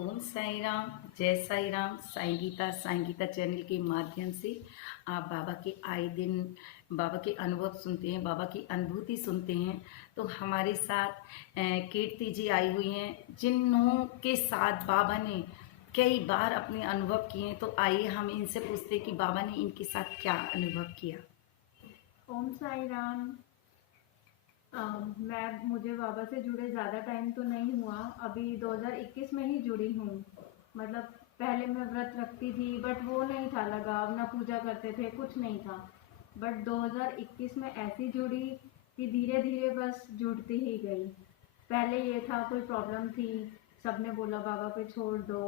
ओम साई राम, जय साई राम। साईं गीता चैनल के माध्यम से आप बाबा के आए दिन बाबा के अनुभव सुनते हैं, बाबा की अनुभूति सुनते हैं। तो हमारे साथ कीर्ति जी आई हुई हैं, जिन्हों के साथ बाबा ने कई बार अपने अनुभव किए हैं। तो आइए हम इनसे पूछते हैं कि बाबा ने इनके साथ क्या अनुभव किया। ओम साई राम। मुझे बाबा से जुड़े ज़्यादा टाइम तो नहीं हुआ, अभी 2021 में ही जुड़ी हूँ। मतलब पहले मैं व्रत रखती थी बट वो नहीं था लगाव, ना पूजा करते थे, कुछ नहीं था। बट 2021 में ऐसी जुड़ी कि धीरे धीरे बस जुड़ती ही गई। पहले ये था, कोई प्रॉब्लम थी, सबने बोला बाबा पे छोड़ दो,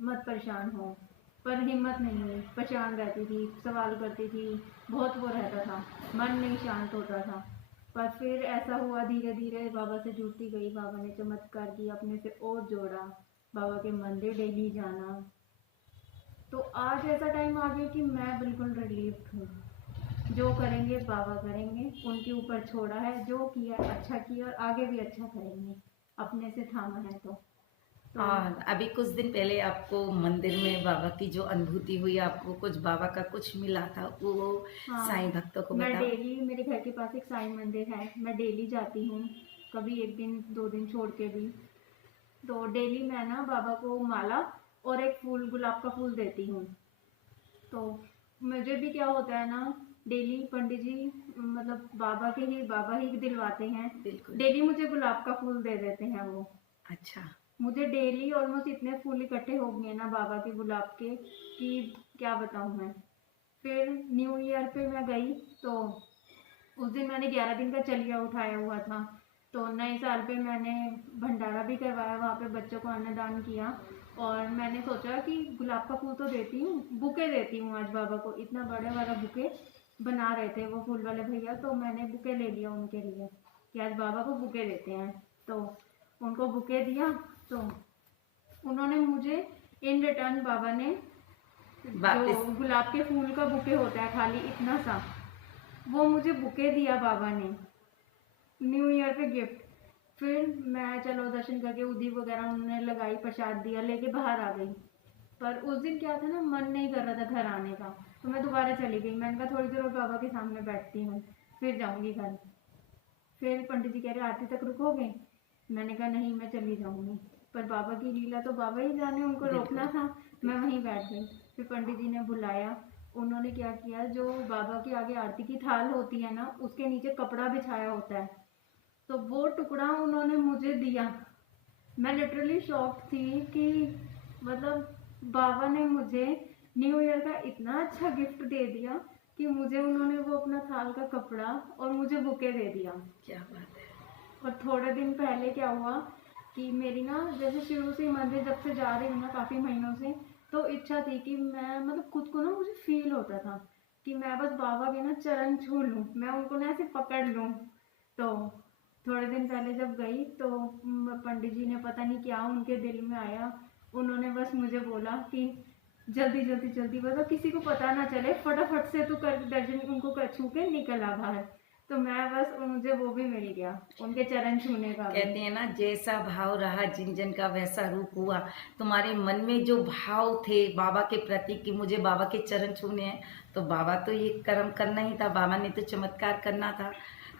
मत परेशान हो, पर हिम्मत नहीं हुई। परेशान रहती थी, सवाल करती थी, बहुत वो रहता था, मन नहीं शांत होता था। पर फिर ऐसा हुआ, धीरे धीरे बाबा से जुड़ती गई, बाबा ने चमत्कार किया, अपने से और जोड़ा, बाबा के मंदिर डेली जाना। तो आज ऐसा टाइम आ गया कि मैं बिल्कुल रिलीफ हूँ। जो करेंगे बाबा करेंगे, उनके ऊपर छोड़ा है, जो किया अच्छा किया और आगे भी अच्छा करेंगे, अपने से थामा है तो और अभी कुछ दिन पहले आपको मंदिर में बाबा की जो अनुभूति हुई, आपको कुछ बाबा का कुछ मिला था, वो साईं हाँ, भक्तों को मैं बताओ। डेली, मेरे घर के पास एक साईं मंदिर है, मैं डेली जाती हूँ, कभी एक दिन दो दिन छोड़ के भी। तो डेली मैं ना बाबा को माला और एक फूल, गुलाब का फूल देती हूँ। तो मुझे भी क्या होता है ना, डेली पंडित जी, मतलब बाबा ही दिलवाते हैं। बिल्कुल। डेली मुझे गुलाब का फूल दे देते हैं वो। अच्छा। मुझे डेली ऑलमोस्ट इतने फूल इकट्ठे हो गए ना बाबा के गुलाब के, कि क्या बताऊँ मैं। फिर न्यू ईयर पे मैं गई, तो उस दिन मैंने 11 दिन का चलिया उठाया हुआ था। तो नए साल पे मैंने भंडारा भी करवाया, वहाँ पे बच्चों को अन्नदान किया। और मैंने सोचा कि गुलाब का फूल तो देती हूँ, बुके देती हूँ आज बाबा को। इतना बड़े वाला बुके बना रहे थे वो फूल वाले भैया, तो मैंने बुके ले लिया उनके लिए कि आज बाबा को बुके देते हैं। तो उनको बुके दिया, तो उन्होंने मुझे इन रिटर्न, बाबा ने जो वापस। गुलाब के फूल का बुके होता है खाली इतना सा, वो मुझे बुके दिया बाबा ने न्यू ईयर पे गिफ्ट। फिर मैं चलो दर्शन करके उदी वगैरह उन्होंने लगाई, प्रसाद दिया, लेके बाहर आ गई। पर उस दिन क्या था ना, मन नहीं कर रहा था घर आने का, तो मैं दोबारा चली गई। मैंने कहा थोड़ी देर और बाबा के सामने बैठती हूँ, फिर जाऊंगी घर। फिर पंडित जी कह रहे आरती तक रुकोगे? मैंने कहा नहीं, मैं चली जाऊंगी। पर बाबा की लीला तो बाबा ही जाने, उनको रोकना बिल्कुल। था। मैं बिल्कुल। वहीं बैठ गई। फिर पंडित जी ने बुलाया, उन्होंने क्या किया, जो बाबा के आगे आरती की थाल होती है ना, उसके नीचे कपड़ा बिछाया होता है, तो वो टुकड़ा उन्होंने मुझे दिया। मैं लिटरली शॉक थी कि मतलब बाबा ने मुझे न्यू ईयर का इतना अच्छा गिफ्ट दे दिया कि मुझे उन्होंने वो अपना थाल का कपड़ा और मुझे बुके दे दिया। क्या बात है। और थोड़े दिन पहले क्या हुआ कि मेरी ना, जैसे शुरू से मंदिर जब से जा रही हूँ ना काफ़ी महीनों से, तो इच्छा थी कि मैं मतलब खुद को ना, मुझे फील होता था कि मैं बस बाबा के ना चरण छू लूँ, मैं उनको ना ऐसे पकड़ लूँ। तो थोड़े दिन पहले जब गई, तो पंडित जी ने पता नहीं क्या उनके दिल में आया, उन्होंने बस मुझे बोला कि जल्दी जल्दी जल्दी बताओ, किसी को पता ना चले, फटाफट से तू कर दर्शन, उनको कर छू के निकल आ बाहर। तो मैं बस, मुझे वो भी मिल गया, उनके चरण छूने का भी। कहते हैं ना, जैसा भाव रहा जिन जन का वैसा रूप हुआ। तुम्हारे मन में जो भाव थे बाबा के प्रति कि मुझे बाबा के चरण छूने हैं, तो बाबा तो ये कर्म करना ही था, बाबा ने तो चमत्कार करना था।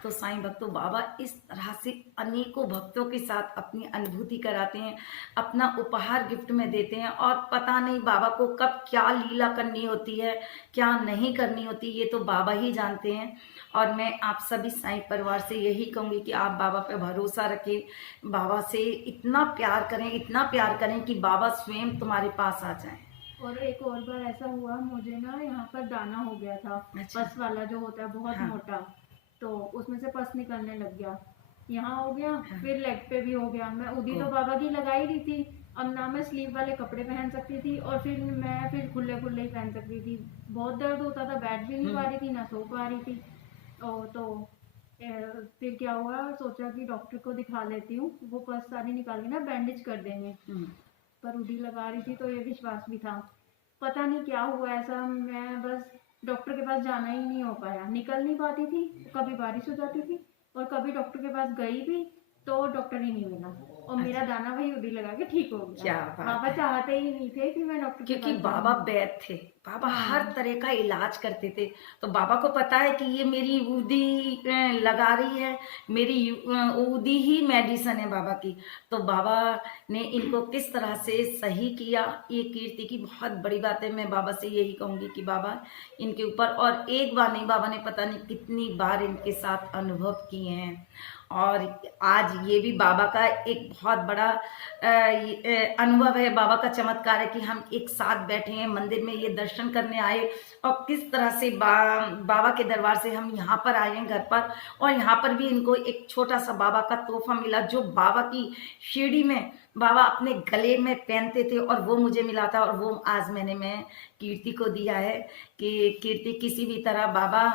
तो साईं भक्तों, बाबा इस तरह से अनेकों भक्तों के साथ अपनी अनुभूति कराते हैं, अपना उपहार गिफ्ट में देते हैं। और पता नहीं बाबा को कब क्या लीला करनी होती है, क्या नहीं करनी होती, ये तो बाबा ही जानते हैं। और मैं आप सभी साईं परिवार से यही कहूँगी कि आप बाबा पे भरोसा रखें, बाबा से इतना प्यार करें, इतना प्यार करें कि बाबा स्वयं तुम्हारे पास आ जाएं। और एक और बार ऐसा हुआ, मुझे ना यहाँ पर दाना हो गया था, अच्छा। पस वाला जो होता है बहुत हाँ। मोटा, तो उसमें से पस निकलने लग गया। यहाँ हो गया, हाँ। फिर लेग पे भी हो गया। मैं उदी ओ। तो बाबा की लगाई रही थी, अब ना मैं स्लीव वाले कपड़े पहन सकती थी, और फिर खुले खुले ही पहन सकती थी। बहुत दर्द होता था, बैठ भी नहीं पा रही थी, ना सो पा रही थी। तो फिर क्या हुआ, सोचा कि डॉक्टर को दिखा लेती हूँ, वो पस सारी निकाल के ना बैंडेज कर देंगे। पर उडी लगा रही थी, तो ये विश्वास भी था। पता नहीं क्या हुआ ऐसा, मैं बस डॉक्टर के पास जाना ही नहीं हो पाया, निकल नहीं पाती थी, कभी बारिश हो जाती थी, और कभी डॉक्टर के पास गई भी तो डॉक्टर ही नहीं मिला। और मेरा दाना वही उदी लगा के ठीक हो क्या गया। बात पापा है। चाहते ही नहीं थे कि मैं डॉक्टर के क्योंकि पास बाबा जाऊँ। वैद्य थे, बाबा हर हाँ, तरह का इलाज करते थे। तो बाबा को पता है कि ये मेरी ऊदी लगा रही है, मेरी ऊदी ही मेडिसिन है बाबा की। तो बाबा ने इनको किस तरह से सही किया, ये कीर्ति की बहुत बड़ी बात है। मैं बाबा से यही कहूँगी कि बाबा इनके ऊपर, और एक बार नहीं, बाबा ने पता नहीं कितनी बार इनके साथ अनुभव किए हैं। और आज ये भी बाबा का एक बहुत बड़ा अनुभव है, बाबा का चमत्कार है कि हम एक साथ बैठे हैं मंदिर में, ये दर्शन करने आए, और किस तरह से बाबा के दरबार से हम यहाँ पर आए हैं घर पर। और यहाँ पर भी इनको एक छोटा सा बाबा का तोहफा मिला, जो बाबा की शिरडी में बाबा अपने गले में पहनते थे, और वो मुझे मिला था, और वो आज मैं कीर्ति को दिया है कि कीर्ति किसी भी तरह बाबा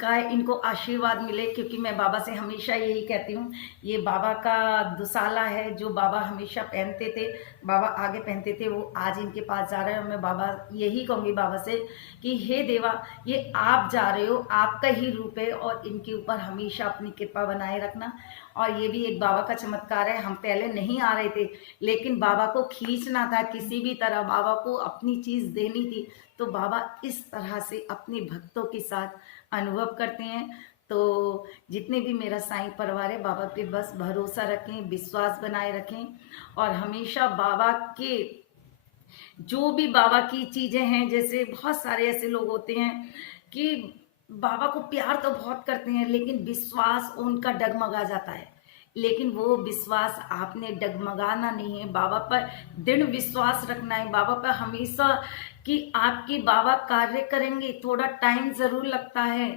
का इनको आशीर्वाद मिले। क्योंकि मैं बाबा से हमेशा यही कहती हूँ, ये बाबा का दुसाला है जो बाबा हमेशा पहनते थे, बाबा आगे पहनते थे, वो आज इनके पास जा रहे हैं। और मैं बाबा यही कहूँगी बाबा से कि हे देवा, ये आप जा रहे हो, आपका ही रूप है, और इनके ऊपर हमेशा अपनी कृपा बनाए रखना। और ये भी एक बाबा का चमत्कार है, हम पहले नहीं आ रहे थे, लेकिन बाबा को खींचना था किसी भी तरह, बाबा को अपनी चीज़ देनी थी। तो बाबा इस तरह से अपने भक्तों के साथ अनुभव करते हैं। तो जितने भी मेरा साईं परिवार है, बाबा पे बस भरोसा रखें, विश्वास बनाए रखें, और हमेशा बाबा के जो भी बाबा की चीज़ें हैं, जैसे बहुत सारे ऐसे लोग होते हैं कि बाबा को प्यार तो बहुत करते हैं, लेकिन विश्वास उनका डगमगा जाता है। लेकिन वो विश्वास आपने डगमगाना नहीं है, बाबा पर दृढ़ विश्वास रखना है, बाबा पर हमेशा कि आपके बाबा कार्य करेंगे। थोड़ा टाइम ज़रूर लगता है,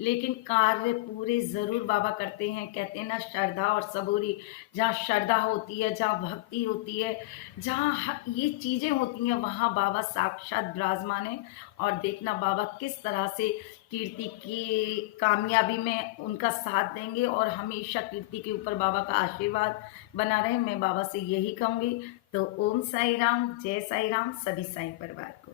लेकिन कार्य पूरे ज़रूर बाबा करते हैं। कहते हैं ना, श्रद्धा और सबूरी, जहाँ श्रद्धा होती है, जहाँ भक्ति होती है, जहाँ ये चीज़ें होती हैं, वहाँ बाबा साक्षात विराजमान है। और देखना बाबा किस तरह से कीर्ति की कामयाबी में उनका साथ देंगे, और हमेशा कीर्ति के ऊपर बाबा का आशीर्वाद बना रहे। मैं बाबा से यही कहूँगी। तो ओम साई राम, जय साई राम सभी साई परिवार को।